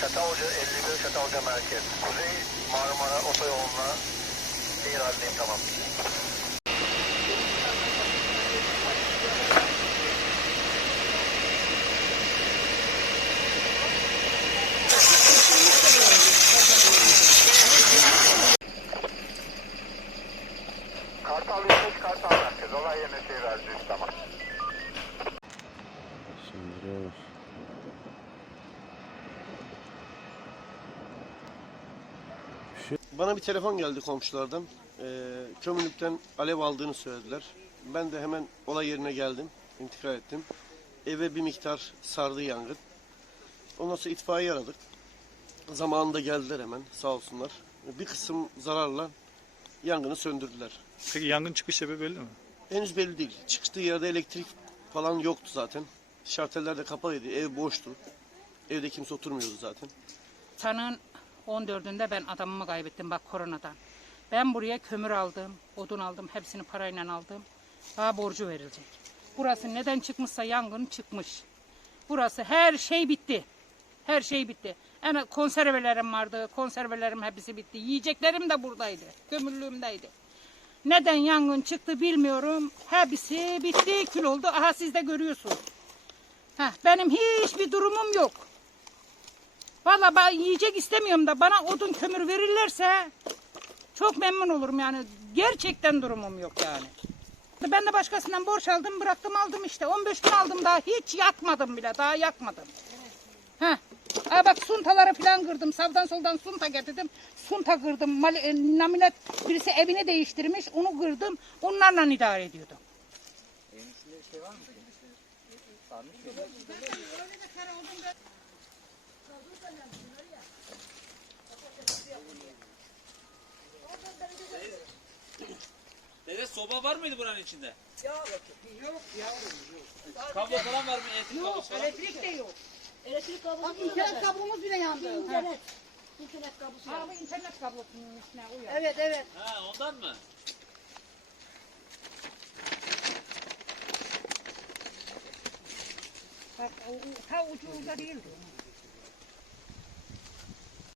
Çatalca 51 Çatalca Merkez. Kuzey Marmara Otoyolu'na seyir halindeyim tamam. Kartal 105 Kartal Merkez. Olay yerine seyir halindeyim tamam. Bana bir telefon geldi komşulardan. Ee, kömürlükten alev aldığını söylediler. Ben de hemen olay yerine geldim. intikal ettim. Eve bir miktar sardı yangın. Ondan sonra itfaiye aradık. Zamanında geldiler hemen sağ olsunlar. Bir kısım zararla yangını söndürdüler. Peki yangın çıkış sebebi belli mi? Henüz belli değil. Çıktığı yerde elektrik falan yoktu zaten. Şarteller de kapalıydı. Ev boştu. Evde kimse oturmuyordu zaten. Sanığın 14'ünde ben adamımı kaybettim bak koronadan. Ben buraya kömür aldım, odun aldım, hepsini parayla aldım. Daha borcu verilecek. Burası neden çıkmışsa yangın çıkmış. Burası her şey bitti. Her şey bitti. Yani konservelerim vardı, konservelerim hepsi bitti. Yiyeceklerim de buradaydı, kömürlüğümdeydi. Neden yangın çıktı bilmiyorum. Hepsi bitti, kül oldu. Aha siz de görüyorsunuz. Heh, benim hiçbir durumum yok. Vallahi ben yiyecek istemiyorum da bana odun kömür verirlerse çok memnun olurum yani. Gerçekten durumum yok yani. Ben de başkasından borç aldım bıraktım aldım işte. 15 gün aldım daha hiç yakmadım bile daha yakmadım. Heh. Aa bak suntaları falan kırdım. Sağdan soldan sunta getirdim. Sunta kırdım. Mal, e, naminet birisi evini değiştirmiş. Onu kırdım. Onlarla idare ediyordum. Dede soba var mıydı buranın içinde? Yok. Yok yavrum yok. Kablo falan var mı? Elektrik kablosu falan. Elektrik de yok. Elektrik kablosu. internet kablomuz bile yandı. İnternet. İnternet kablosu. Ha bu internet kablosunun üstüne uyar. Evet evet. Ha ondan mı? Bak o, ta ucu orada değildi.